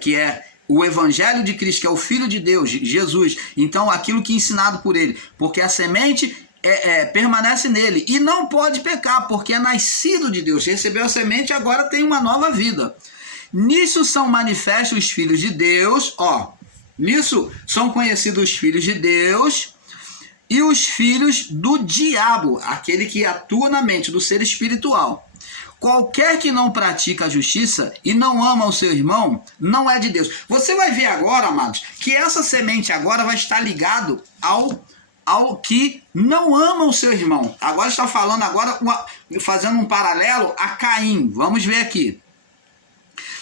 que é o evangelho de Cristo, que é o Filho de Deus, Jesus. Então, aquilo que é ensinado por ele. Porque a semente permanece nele e não pode pecar, porque é nascido de Deus. Recebeu a semente e agora tem uma nova vida. Nisso são manifestos os filhos de Deus, nisso são conhecidos os filhos de Deus e os filhos do diabo, aquele que atua na mente do ser espiritual. Qualquer que não pratica a justiça e não ama o seu irmão, não é de Deus. Você vai ver agora, amados, que essa semente agora vai estar ligado ao que não ama o seu irmão. Agora está falando, fazendo um paralelo a Caim. Vamos ver aqui.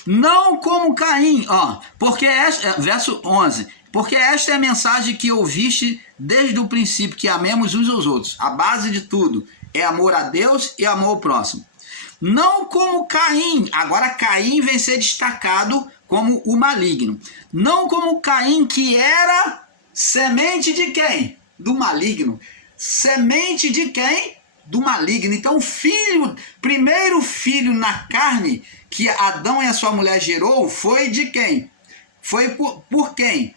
Não como Caim, porque verso 11, porque esta é a mensagem que ouviste desde o princípio, que amemos uns aos outros. A base de tudo é amor a Deus e amor ao próximo. Não como Caim, agora Caim vem ser destacado como o maligno. Não como Caim, que era semente de quem? Do maligno. Semente de quem? Do maligno. Então primeiro filho na carne que Adão e a sua mulher gerou foi de quem? Foi por quem?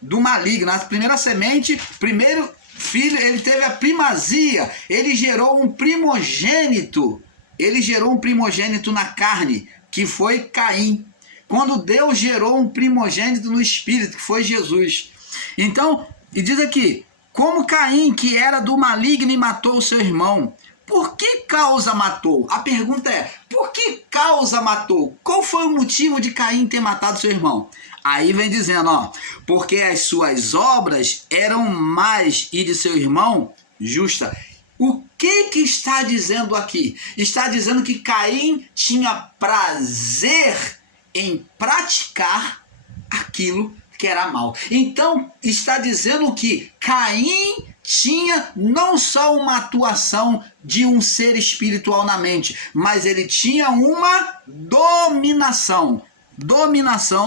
Do maligno. A primeira semente, primeiro filho, ele teve a primazia, ele gerou um primogênito. Ele gerou um primogênito na carne, que foi Caim. Quando Deus gerou um primogênito no espírito, que foi Jesus. Então, e diz aqui, como Caim, que era do maligno e matou o seu irmão. Por que causa matou? A pergunta é, por que causa matou? Qual foi o motivo de Caim ter matado seu irmão? Aí vem dizendo, porque as suas obras eram más e de seu irmão justa. O que está dizendo aqui? Está dizendo que Caim tinha prazer em praticar aquilo que era mal. Então, está dizendo que Caim tinha não só uma atuação de um ser espiritual na mente, mas ele tinha uma dominação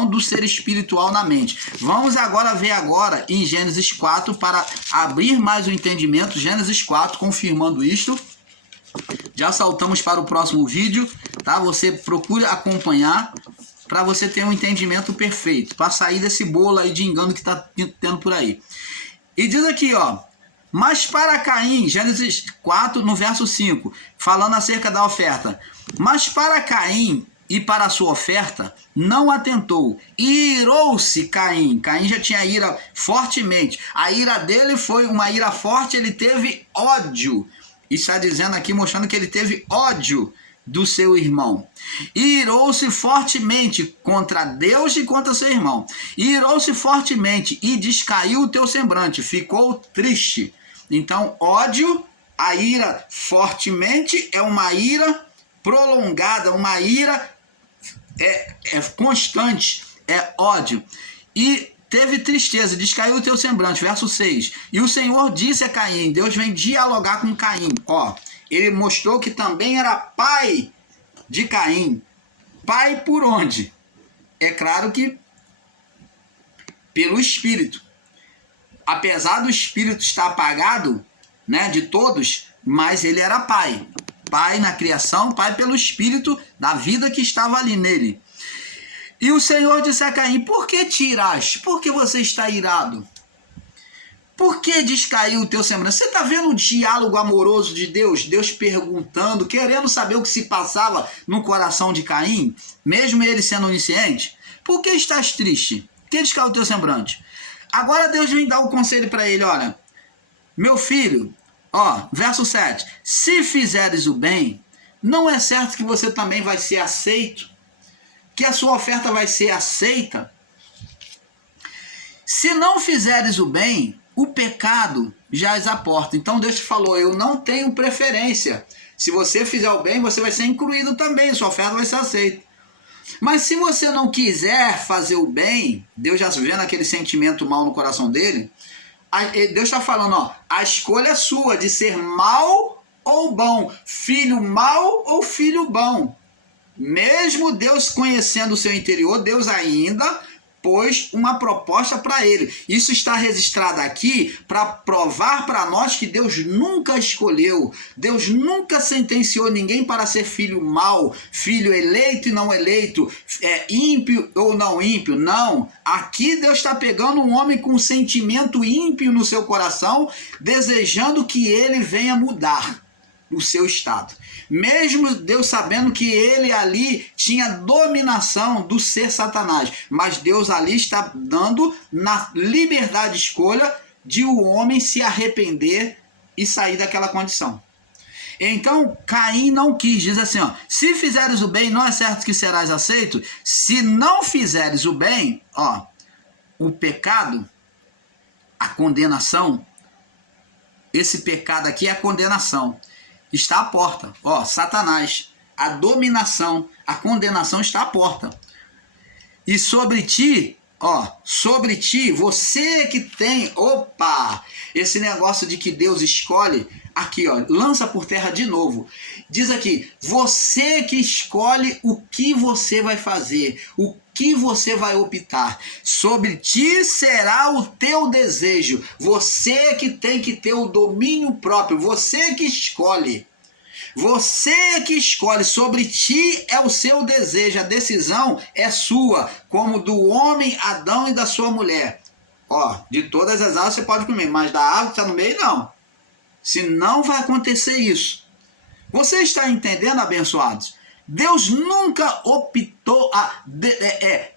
do ser espiritual na mente. Vamos agora ver em Gênesis 4, para abrir mais o entendimento. Gênesis 4, confirmando isto. Já saltamos para o próximo vídeo, tá? Você procura acompanhar para você ter um entendimento perfeito, para sair desse bolo aí de engano que está tendo por aí. E diz aqui, mas para Caim, Gênesis 4, no verso 5, falando acerca da oferta. Mas para Caim e para a sua oferta não atentou. E irou-se Caim. Caim já tinha ira fortemente. A ira dele foi uma ira forte, ele teve ódio. Está dizendo aqui, mostrando que ele teve ódio do seu irmão. E irou-se fortemente contra Deus e contra seu irmão. E irou-se fortemente e descaiu o teu semblante. Ficou triste. Então, ódio, a ira fortemente é uma ira prolongada, uma ira constante, é ódio. E teve tristeza, descaiu o teu semblante, verso 6. E o Senhor disse a Caim, Deus vem dialogar com Caim, ele mostrou que também era pai de Caim. Pai por onde? É claro que pelo Espírito. Apesar do Espírito estar apagado, de todos, mas ele era pai. Pai na criação, pai pelo Espírito da vida que estava ali nele. E o Senhor disse a Caim, por que te irás? Por que você está irado? Por que descaiu o teu semblante? Você está vendo o diálogo amoroso de Deus? Deus perguntando, querendo saber o que se passava no coração de Caim, mesmo ele sendo onisciente. Por que estás triste? Por que descaiu o teu semblante? Agora Deus vem dar o conselho para ele, olha, meu filho, verso 7, se fizeres o bem, não é certo que você também vai ser aceito? Que a sua oferta vai ser aceita? Se não fizeres o bem, o pecado jaz à porta. Então Deus te falou, eu não tenho preferência. Se você fizer o bem, você vai ser incluído também, sua oferta vai ser aceita. Mas se você não quiser fazer o bem, Deus já vendo aquele sentimento mal no coração dele, Deus está falando, a escolha é sua de ser mal ou bom, filho mal ou filho bom. Mesmo Deus conhecendo o seu interior, Deus ainda pôs uma proposta para ele. Isso está registrado aqui para provar para nós que Deus nunca escolheu, Deus nunca sentenciou ninguém para ser filho mau, filho eleito e não eleito, ímpio ou não ímpio. Não, aqui Deus está pegando um homem com um sentimento ímpio no seu coração, desejando que ele venha mudar o seu estado. Mesmo Deus sabendo que ele ali tinha dominação do ser Satanás, mas Deus ali está dando na liberdade de escolha de o homem se arrepender e sair daquela condição. Então Caim não quis, diz assim, ó, se fizeres o bem, não é certo que serás aceito? Se não fizeres o bem, ó, o pecado, a condenação, esse pecado aqui é a condenação. Está à porta, ó, Satanás, a dominação, a condenação está à porta. E sobre ti, ó, sobre ti, você que tem, opa, esse negócio de que Deus escolhe, aqui, ó, lança por terra de novo. Diz aqui, você que escolhe o que você vai fazer, o que você vai optar. Sobre ti será o teu desejo. Você que tem que ter o domínio próprio. Você que escolhe. Você que escolhe. Sobre ti é o seu desejo. A decisão é sua. Como do homem Adão e da sua mulher. Ó, de todas as árvores você pode comer, mas da árvore que está no meio, não. Senão vai acontecer isso. Você está entendendo, abençoados? Deus nunca optou,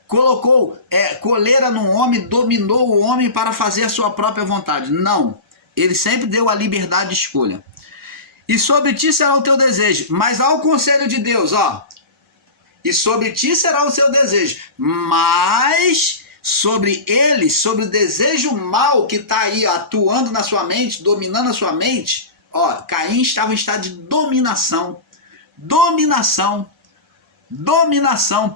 colocou coleira no homem, dominou o homem para fazer a sua própria vontade. Não. Ele sempre deu a liberdade de escolha. E sobre ti será o teu desejo. Mas há o conselho de Deus, ó. E sobre ti será o seu desejo. Mas sobre ele, sobre o desejo mau que está aí, ó, atuando na sua mente, dominando a sua mente, ó, Caim estava em estado de dominação. Dominação,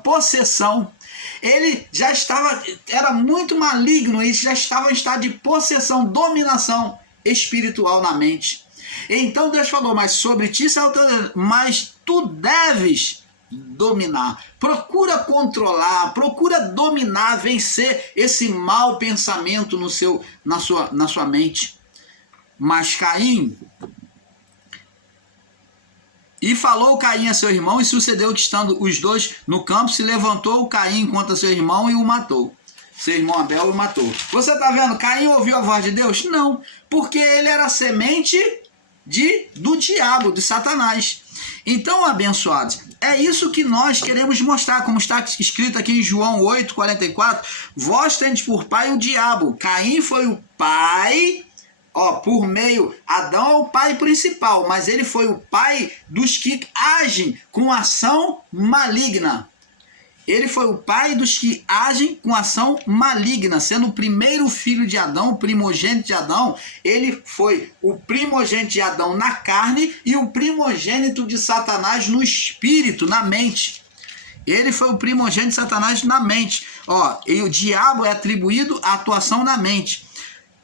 possessão. Ele já estava, era muito maligno, ele já estava em estado de possessão, dominação espiritual na mente. Então Deus falou, mas sobre ti será o teu desejo, mas tu deves dominar. Procura controlar, procura dominar, vencer esse mau pensamento na sua mente. Mas Caim... E falou Caim a seu irmão, e sucedeu que, estando os dois no campo, se levantou Caim contra seu irmão e o matou. Seu irmão Abel o matou. Você está vendo? Caim ouviu a voz de Deus? Não, porque ele era semente do diabo, de Satanás. Então, abençoados, é isso que nós queremos mostrar, como está escrito aqui em João 8,44. Vós tendes por pai o diabo. Caim foi o pai... Ó, por meio, Adão é o pai principal, mas ele foi o pai dos que agem com ação maligna. Ele foi o pai dos que agem com ação maligna, sendo o primeiro filho de Adão, o primogênito de Adão. Ele foi o primogênito de Adão na carne e o primogênito de Satanás no espírito, na mente. Ele foi o primogênito de Satanás na mente. Ó, e o diabo é atribuído à atuação na mente.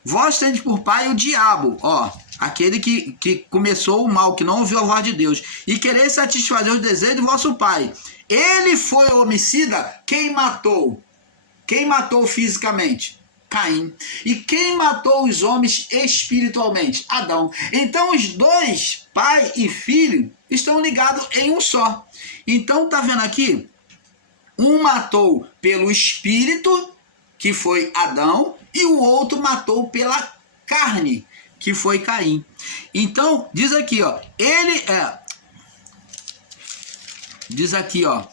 Vós tendes por pai o diabo, ó, aquele que começou o mal, que não ouviu a voz de Deus, e quereis satisfazer os desejos do vosso pai. Ele foi homicida, quem matou? Quem matou fisicamente? Caim. E quem matou os homens espiritualmente? Adão. Então os dois, pai e filho, estão ligados em um só. Então tá vendo aqui? Um matou pelo espírito, que foi Adão, e o outro matou pela carne, que foi Caim. Então, diz aqui, ó, diz aqui, ó,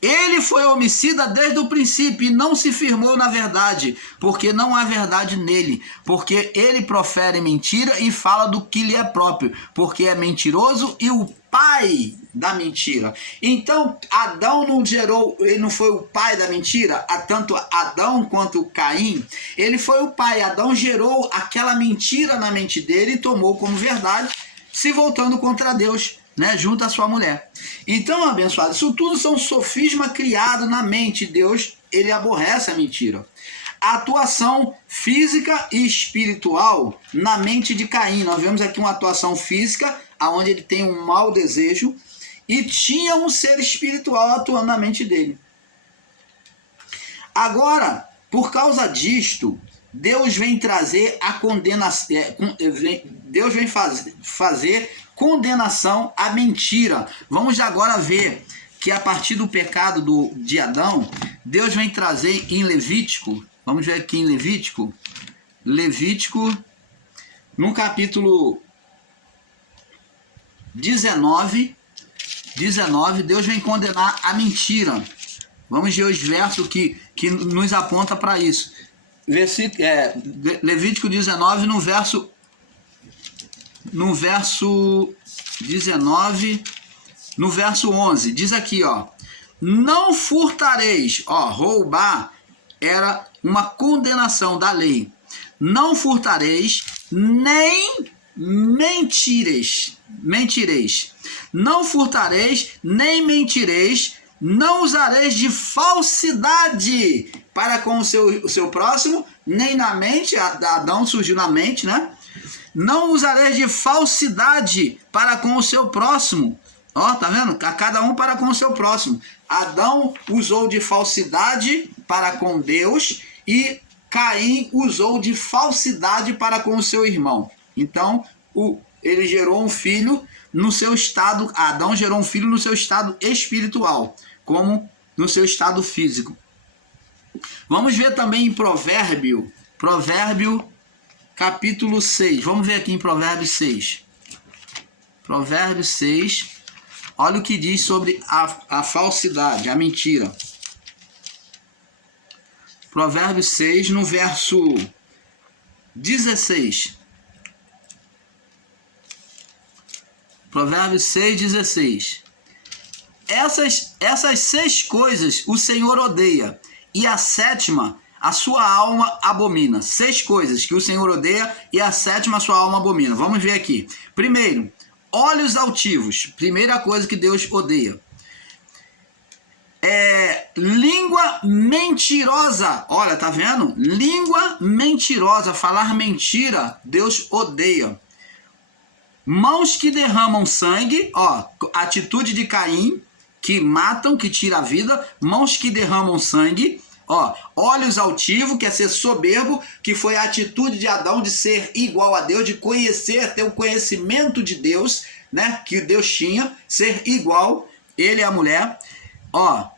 ele foi homicida desde o princípio e não se firmou na verdade, porque não há verdade nele, porque ele profere mentira e fala do que lhe é próprio, porque é mentiroso e o pai da mentira. Então Adão não gerou, ele não foi o pai da mentira, tanto Adão quanto Caim, ele foi o pai. Adão gerou aquela mentira na mente dele e tomou como verdade, se voltando contra Deus, né, junto à sua mulher. Então, abençoado, isso tudo são sofisma criado na mente. Deus, ele aborrece a mentira. A atuação física e espiritual na mente de Caim. Nós vemos aqui uma atuação física, onde ele tem um mau desejo, e tinha um ser espiritual atuando na mente dele. Agora, Por causa disto, Deus vem trazer a condenação, Deus vem fazer condenação à mentira. Vamos agora ver que a partir do pecado de Adão, Deus vem trazer em Levítico, vamos ver aqui em Levítico, no capítulo 19, Deus vem condenar a mentira. Vamos ver os versos que nos aponta para isso. Levítico 19, no verso 19, no verso 11, diz aqui, ó: não furtareis. Ó, roubar era uma condenação da lei. Não furtareis, nem mentireis. Não furtareis, nem mentireis, não usareis de falsidade para com o seu próximo, nem na mente. Adão surgiu na mente, né? Não usareis de falsidade para com o seu próximo. Ó, tá vendo? A cada um para com o seu próximo. Adão usou de falsidade para com Deus e Caim usou de falsidade para com o seu irmão. Então, ele gerou um filho no seu estado, Adão gerou um filho no seu estado espiritual, como no seu estado físico. Vamos ver também em Provérbio capítulo 6. Vamos ver aqui em Provérbios 6. Provérbios 6. Olha o que diz sobre a falsidade, a mentira. Provérbios 6, no verso 16. Provérbios 6, 16. Essas 6 coisas o Senhor odeia, e a 7ª a sua alma abomina. 6 coisas que o Senhor odeia e a 7ª a sua alma abomina. Vamos ver aqui. Primeiro, olhos altivos. Primeira coisa que Deus odeia. Língua mentirosa. Olha, tá vendo? Língua mentirosa. Falar mentira, Deus odeia. Mãos que derramam sangue. Ó, atitude de Caim, que matam, que tira a vida. Mãos que derramam sangue. Ó, olhos altivos, que é ser soberbo, que foi a atitude de Adão de ser igual a Deus, de conhecer, ter o conhecimento de Deus, né, que Deus tinha, ser igual, ele e a mulher. Ó,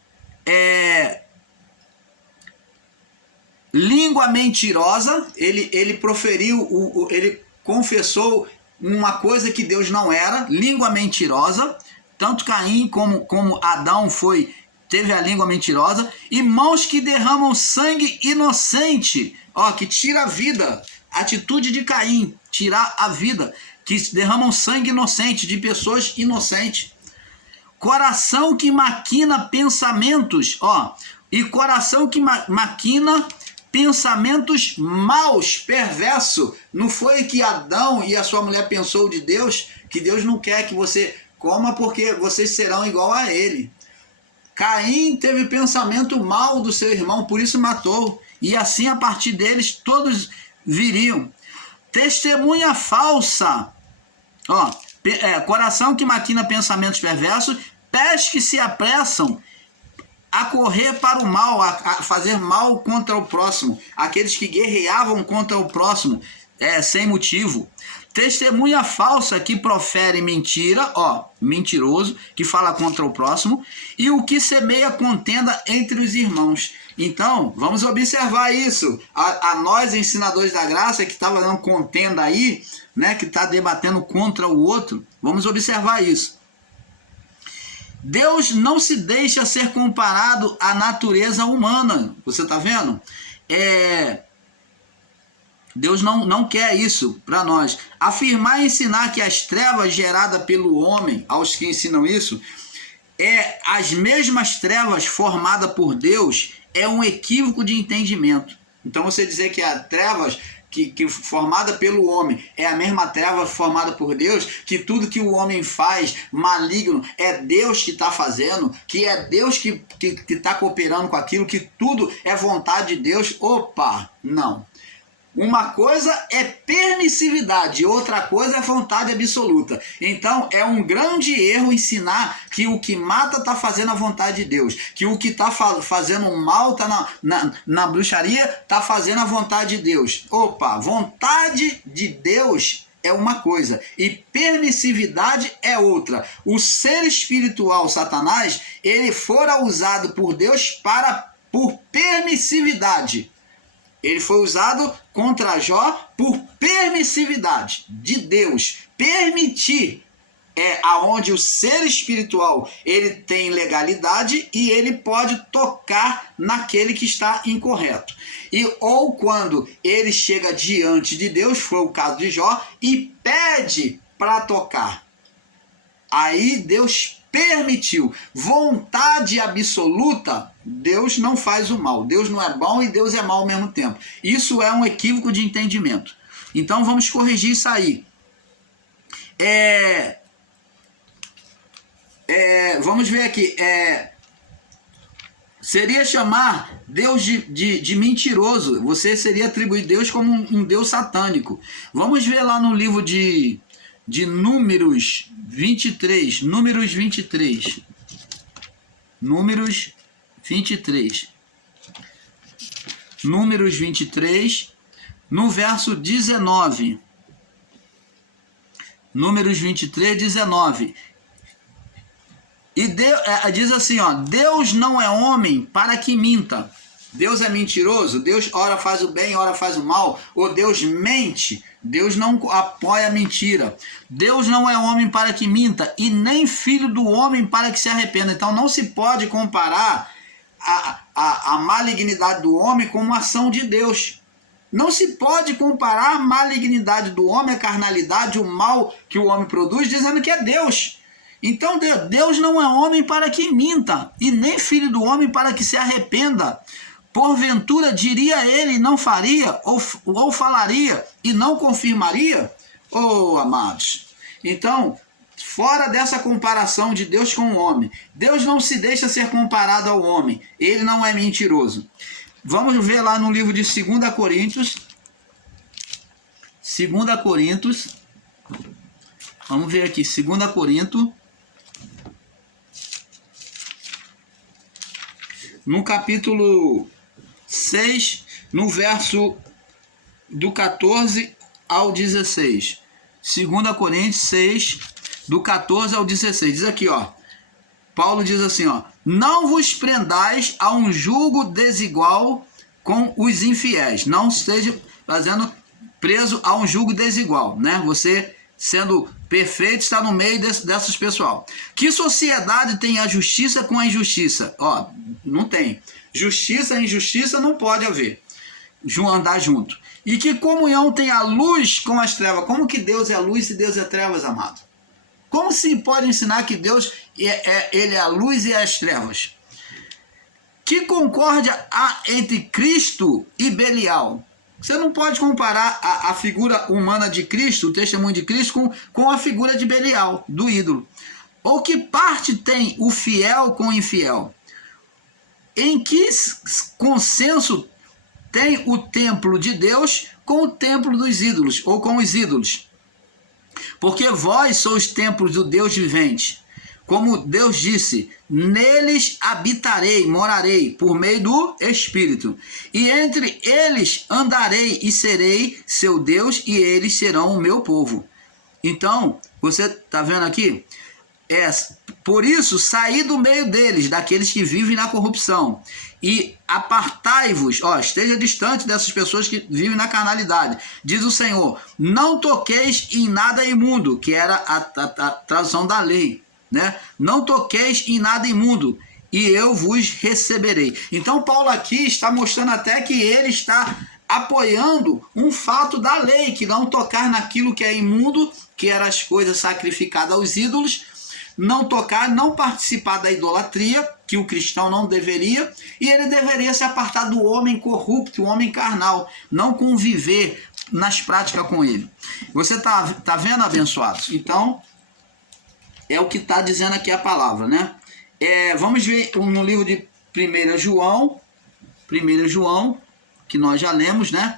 língua mentirosa, ele proferiu, ele confessou uma coisa que Deus não era, língua mentirosa. Tanto Caim como Adão teve a língua mentirosa. E mãos que derramam sangue inocente, ó, que tira a vida. Atitude de Caim, tirar a vida, que derramam sangue inocente de pessoas inocentes. Coração que maquina pensamentos, ó, e coração que maquina pensamentos maus, perverso. Não foi que Adão e a sua mulher pensou de Deus, que Deus não quer que você coma porque vocês serão igual a ele. Caim teve pensamento mal do seu irmão, por isso matou. E assim, a partir deles, todos viriam. Testemunha falsa. Ó, coração que maquina pensamentos perversos, pés que se apressam a correr para o mal, a fazer mal contra o próximo. Aqueles que guerreavam contra o próximo, sem motivo. Testemunha falsa que profere mentira, ó, mentiroso, que fala contra o próximo, e o que semeia contenda entre os irmãos. Então, vamos observar isso. A nós, ensinadores da graça, que estava dando contenda aí, né, que está debatendo contra o outro, vamos observar isso. Deus não se deixa ser comparado à natureza humana. Você está vendo? Deus não quer isso para nós. Afirmar e ensinar que as trevas geradas pelo homem, aos que ensinam isso, as mesmas trevas formadas por Deus, é um equívoco de entendimento. Então você dizer que as trevas que formada pelo homem é a mesma treva formada por Deus, que tudo que o homem faz maligno é Deus que está fazendo, que é Deus que está cooperando com aquilo, que tudo é vontade de Deus. Opa, não. Uma coisa é permissividade, outra coisa é vontade absoluta. Então é um grande erro ensinar que o que mata está fazendo a vontade de Deus, que o que está fazendo mal está na bruxaria está fazendo a vontade de Deus. Opa, vontade de Deus é uma coisa e permissividade é outra. O ser espiritual, Satanás, ele fora usado por Deus por permissividade. Ele foi usado contra Jó por permissividade de Deus. Permitir é aonde o ser espiritual ele tem legalidade e ele pode tocar naquele que está incorreto. Ou quando ele chega diante de Deus, foi o caso de Jó, e pede para tocar. Aí Deus permitiu. Vontade absoluta, Deus não faz o mal. Deus não é bom e Deus é mal ao mesmo tempo. Isso é um equívoco de entendimento. Então vamos corrigir isso aí. Vamos ver aqui. Seria chamar Deus de mentiroso. Você seria atribuir Deus como um Deus satânico. Vamos ver lá no livro de Números 23. Números 23. Números 23. Números 23, no verso 19. Números 23, 19. E diz assim, ó: Deus não é homem para que minta. Deus é mentiroso? Deus ora faz o bem, ora faz o mal? Ou Deus mente? Deus não apoia a mentira. Deus não é homem para que minta, e nem filho do homem para que se arrependa. Então não se pode comparar a malignidade do homem com uma ação de Deus. Não se pode comparar a malignidade do homem, a carnalidade, o mal que o homem produz, dizendo que é Deus. Então Deus não é homem para que minta, e nem filho do homem para que se arrependa. Porventura diria ele e não faria, ou falaria e não confirmaria? Oh, amados. Então, fora dessa comparação de Deus com o homem, Deus não se deixa ser comparado ao homem. Ele não é mentiroso. Vamos ver lá no livro de 2 Coríntios. 2 Coríntios. Vamos ver aqui, 2 Coríntios. No capítulo 6, no verso do 14 ao 16. 2 Coríntios 6, do 14 ao 16. Diz aqui, ó. Paulo diz assim, ó: não vos prendais a um jugo desigual com os infiéis. Não esteja fazendo preso a um jugo desigual, né? Você, sendo perfeito, está no meio dessas pessoal. Que sociedade tem a justiça com a injustiça? Ó, não tem. Justiça e injustiça não pode haver. Andar junto. E que comunhão tem a luz com as trevas? Como que Deus é luz e Deus é trevas, amado? Como se pode ensinar que Deus ele é a luz e as trevas? Que concórdia há entre Cristo e Belial? Você não pode comparar a figura humana de Cristo, o testemunho de Cristo, com a figura de Belial, do ídolo. Ou que parte tem o fiel com o infiel? Em que consenso tem o templo de Deus com o templo dos ídolos, ou com os ídolos? Porque vós sois templos do Deus vivente. Como Deus disse, neles habitarei, morarei, por meio do Espírito. E entre eles andarei e serei seu Deus, e eles serão o meu povo. Então, você está vendo aqui? Por isso, saí do meio deles, daqueles que vivem na corrupção, e apartai-vos, esteja distante dessas pessoas que vivem na carnalidade. Diz o Senhor: não toqueis em nada imundo, que era a tradução da lei, né? Não toqueis em nada imundo, e eu vos receberei. Então Paulo aqui está mostrando até que ele está apoiando um fato da lei, que não tocar naquilo que é imundo, que eram as coisas sacrificadas aos ídolos, não tocar, não participar da idolatria, que o cristão não deveria, e ele deveria se apartar do homem corrupto, o homem carnal, não conviver nas práticas com ele. Você tá vendo, abençoados? Então, é o que está dizendo aqui a palavra, né? Vamos ver no livro de 1 João, que nós já lemos, né?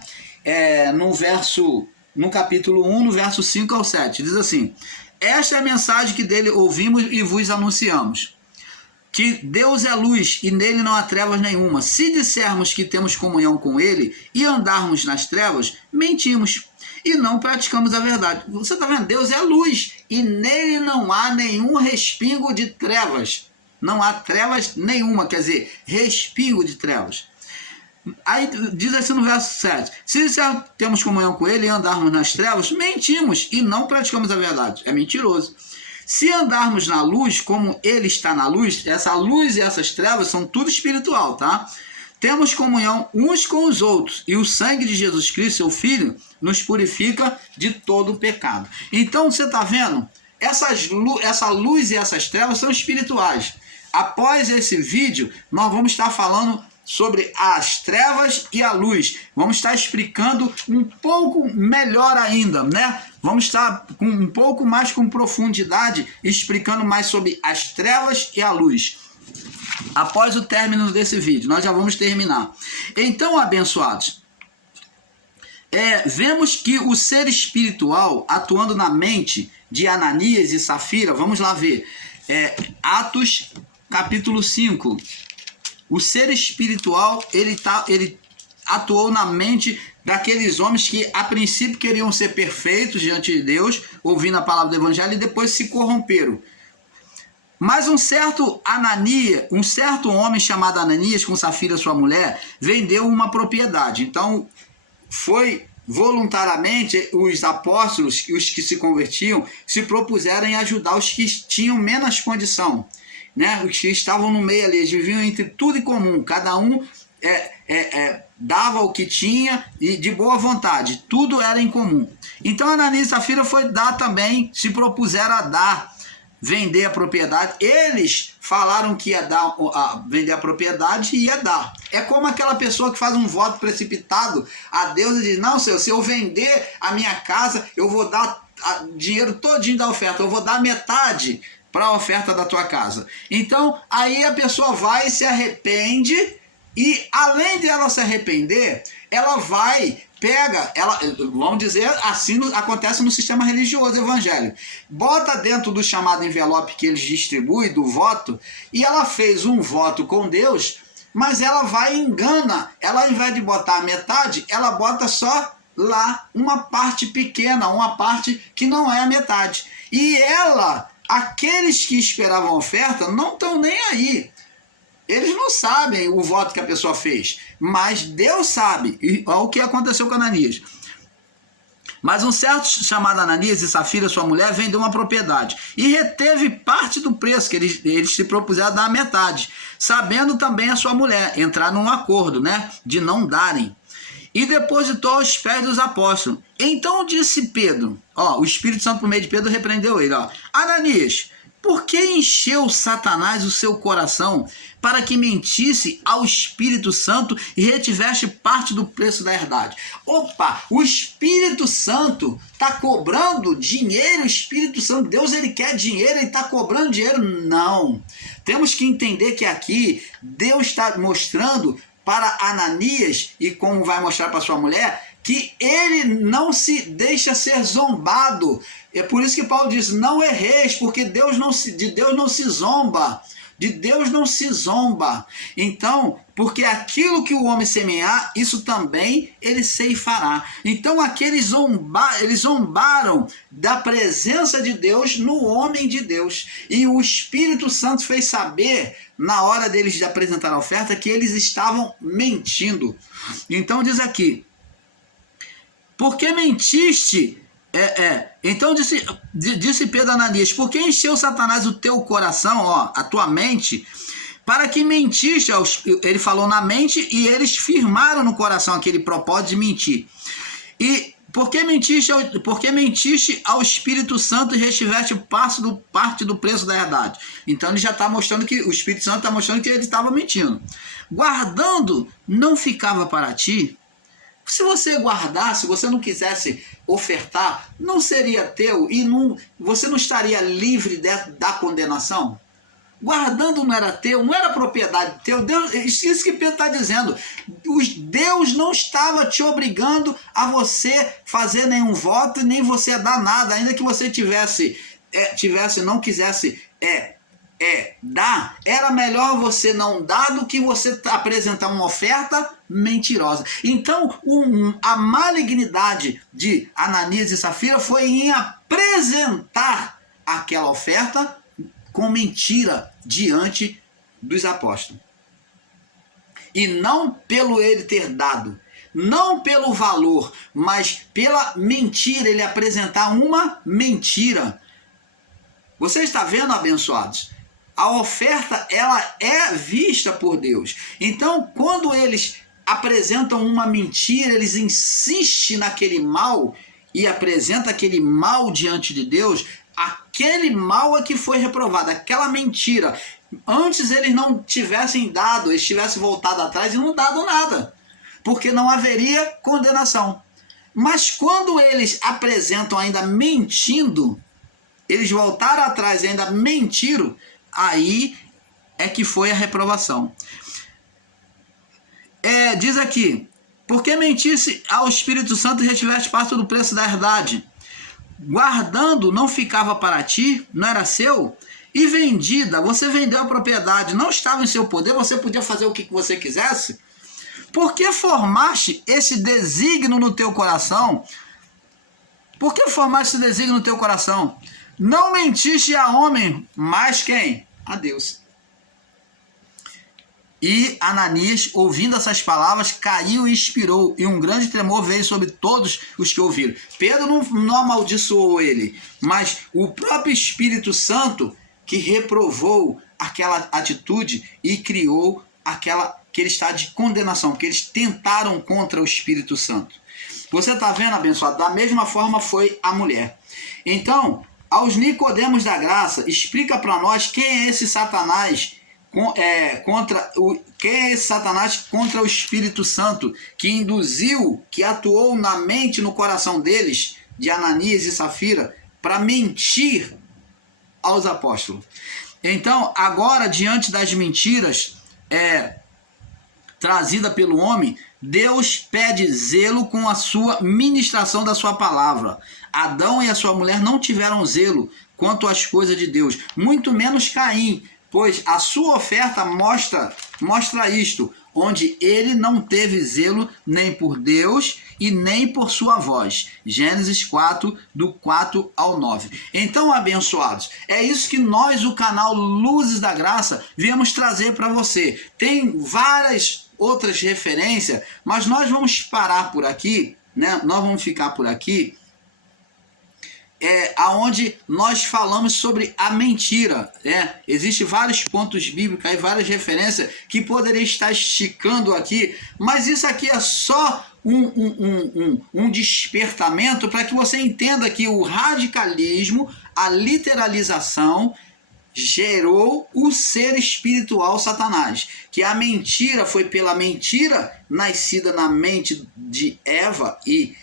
no capítulo 1, no verso 5 ao 7. Diz assim: esta é a mensagem que dele ouvimos e vos anunciamos, que Deus é luz e nele não há trevas nenhuma. Se dissermos que temos comunhão com ele e andarmos nas trevas, mentimos e não praticamos a verdade. Você está vendo? Deus é luz e nele não há nenhum respingo de trevas. Não há trevas nenhuma, quer dizer, respingo de trevas. Aí diz assim no verso 7: se temos comunhão com ele e andarmos nas trevas, mentimos e não praticamos a verdade. É mentiroso. Se andarmos na luz, como ele está na luz, essa luz e essas trevas são tudo espiritual, tá? Temos comunhão uns com os outros, e o sangue de Jesus Cristo, seu Filho, nos purifica de todo o pecado. Então, você está vendo? Essa luz e essas trevas são espirituais. Após esse vídeo, nós vamos estar falando sobre as trevas e a luz. Vamos estar explicando um pouco melhor ainda, né? Vamos estar com um pouco mais com profundidade, explicando mais sobre as trevas e a luz. Após o término desse vídeo, nós já vamos terminar. Então, abençoados, vemos que o ser espiritual atuando na mente de Ananias e Safira, vamos lá ver, Atos capítulo 5, o ser espiritual, ele atuou na mente daqueles homens que a princípio queriam ser perfeitos diante de Deus, ouvindo a palavra do evangelho, e depois se corromperam. Mas um certo homem chamado Ananias, com Safira, sua mulher, vendeu uma propriedade. Então, foi voluntariamente os apóstolos, os que se convertiam, se propuseram em ajudar os que tinham menos condição, né? Os que estavam no meio ali, eles viviam entre tudo em comum, cada um dava o que tinha e de boa vontade, tudo era em comum. Então Ananias e Safira se propuseram a vender a propriedade. Eles falaram que ia vender a propriedade e ia dar. É como aquela pessoa que faz um voto precipitado a Deus e diz: não, Senhor, se eu vender a minha casa, eu vou dar dinheiro todinho da oferta, eu vou dar metade para a oferta da tua casa. Então, aí a pessoa vai e se arrepende, e além de ela se arrepender, ela vamos dizer assim, acontece no sistema religioso evangélico, bota dentro do chamado envelope que eles distribuem, do voto, e ela fez um voto com Deus, mas ela vai e engana, ela ao invés de botar a metade, ela bota só lá uma parte pequena, uma parte que não é a metade. E aqueles que esperavam a oferta não estão nem aí. Eles não sabem o voto que a pessoa fez, mas Deus sabe. E olha o que aconteceu com Ananias. Mas um certo chamado Ananias e Safira, sua mulher, vendeu uma propriedade e reteve parte do preço, que eles se propuseram a dar a metade, sabendo também a sua mulher entrar num acordo, né, de não darem. E depositou aos pés dos apóstolos. Então disse Pedro, o Espírito Santo por meio de Pedro repreendeu ele, Ananias, por que encheu Satanás o seu coração para que mentisse ao Espírito Santo e retivesse parte do preço da herdade? Opa, o Espírito Santo está cobrando dinheiro, o Espírito Santo, Deus, ele quer dinheiro, ele está cobrando dinheiro? Não. Temos que entender que aqui Deus está mostrando para Ananias, e como vai mostrar para sua mulher, que ele não se deixa ser zombado. É por isso que Paulo diz: não erreis, porque de Deus não se zomba. De Deus não se zomba. Então, porque aquilo que o homem semear, isso também ele ceifará. Então, eles zombaram da presença de Deus no homem de Deus. E o Espírito Santo fez saber, na hora deles de apresentar a oferta, que eles estavam mentindo. Então, diz aqui: por que mentiste? Então disse Pedro a Ananias: por que encheu Satanás o teu coração, a tua mente, para que mentiste? Ele falou na mente e eles firmaram no coração aquele propósito de mentir. E por que mentiste ao Espírito Santo e retiveste parte do preço da herdade? Então ele já está mostrando que o Espírito Santo está mostrando que ele estava mentindo. Guardando não ficava para ti? Se você guardasse, se você não quisesse ofertar, não seria teu e você não estaria livre da condenação? Guardando não era teu, não era propriedade teu. Deus, isso que Pedro está dizendo. Deus não estava te obrigando a você fazer nenhum voto, nem você dar nada, ainda que você não quisesse dar, era melhor você não dar do que você apresentar uma oferta mentirosa. Então, a malignidade de Ananias e Safira foi em apresentar aquela oferta com mentira diante dos apóstolos. E não pelo ele ter dado, não pelo valor, mas pela mentira, ele apresentar uma mentira. Você está vendo, abençoados? A oferta, ela é vista por Deus. Então, quando eles apresentam uma mentira, eles insistem naquele mal e apresentam aquele mal diante de Deus, aquele mal é que foi reprovado, aquela mentira. Antes eles não tivessem dado, eles tivessem voltado atrás e não dado nada, porque não haveria condenação. Mas quando eles apresentam ainda mentindo, eles voltaram atrás e ainda mentiram, aí é que foi a reprovação. Diz aqui, porque mentisse ao Espírito Santo e retiveste parte do preço da herdade, guardando não ficava para ti, não era seu, e vendida, você vendeu a propriedade, não estava em seu poder, você podia fazer o que você quisesse. Por que formaste esse desígnio no teu coração? Por que formaste esse desígnio no teu coração? Não mentiste a homem, mas quem? A Deus. E Ananias, ouvindo essas palavras, caiu e expirou, e um grande tremor veio sobre todos os que ouviram. Pedro não amaldiçoou ele, mas o próprio Espírito Santo que reprovou aquela atitude e criou aquele estado de condenação, porque eles tentaram contra o Espírito Santo. Você está vendo, abençoado? Da mesma forma foi a mulher. Então, aos Nicodemos da graça, explica para nós quem é esse Satanás contra o Espírito Santo, que induziu, que atuou na mente, no coração deles, de Ananias e Safira, para mentir aos apóstolos. Então, agora, diante das mentiras trazida pelo homem, Deus pede zelo com a sua ministração da sua palavra. Adão e a sua mulher não tiveram zelo quanto às coisas de Deus, muito menos Caim, pois a sua oferta mostra isto, onde ele não teve zelo nem por Deus e nem por sua voz. Gênesis 4, do 4 ao 9. Então, abençoados, é isso que nós, o canal Luzes da Graça, viemos trazer para você. Tem várias outras referências, mas nós vamos parar por aqui, né? Nós vamos ficar por aqui, aonde nós falamos sobre a mentira. Existem vários pontos bíblicos aí, várias referências que poderia estar esticando aqui, mas isso aqui é só um despertamento para que você entenda que o radicalismo, a literalização, gerou o ser espiritual Satanás, que a mentira foi pela mentira nascida na mente de Eva e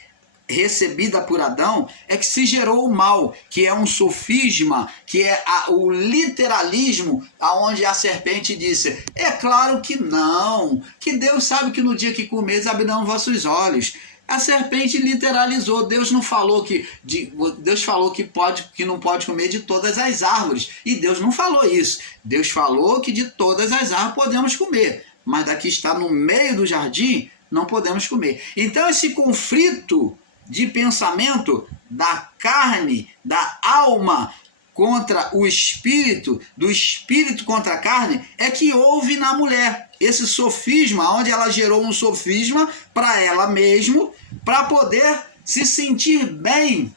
recebida por Adão, é que se gerou o mal, que é um sofisma, que é o literalismo, aonde a serpente disse, é claro que não, que Deus sabe que no dia que comeres abrirão vossos olhos. A serpente literalizou. Deus não falou Deus falou que não pode comer de todas as árvores, e Deus não falou isso. Deus falou que de todas as árvores podemos comer, mas daqui está no meio do jardim, não podemos comer. Então esse conflito de pensamento da carne, da alma contra o espírito, do espírito contra a carne, é que houve na mulher. Esse sofisma, onde ela gerou um sofisma para ela mesma, para poder se sentir bem,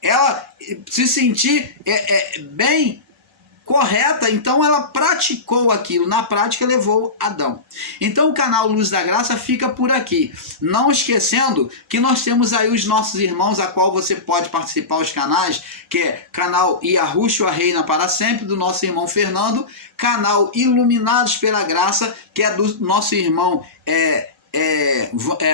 ela se sentir bem, correta. Então ela praticou aquilo, na prática levou Adão. Então o canal Luz da Graça fica por aqui, não esquecendo que nós temos aí os nossos irmãos, a qual você pode participar, os canais, que é canal Yahushua Reina para Sempre, do nosso irmão Fernando, canal Iluminados pela Graça, que é do nosso irmão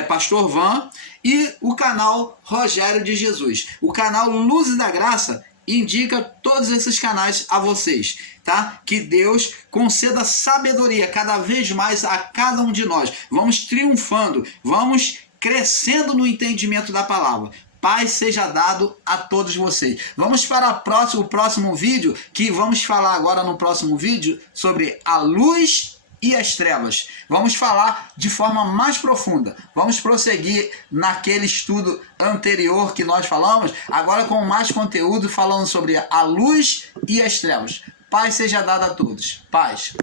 Pastor Van, e o canal Rogério de Jesus. O canal Luzes da Graça indica todos esses canais a vocês, tá? Que Deus conceda sabedoria cada vez mais a cada um de nós. Vamos triunfando, vamos crescendo no entendimento da palavra. Paz seja dado a todos vocês. Vamos para o próximo vídeo, que vamos falar agora no próximo vídeo sobre a luz e as trevas. Vamos falar de forma mais profunda. Vamos prosseguir naquele estudo anterior que nós falamos, agora com mais conteúdo, falando sobre a luz e as trevas. Paz seja dada a todos. Paz.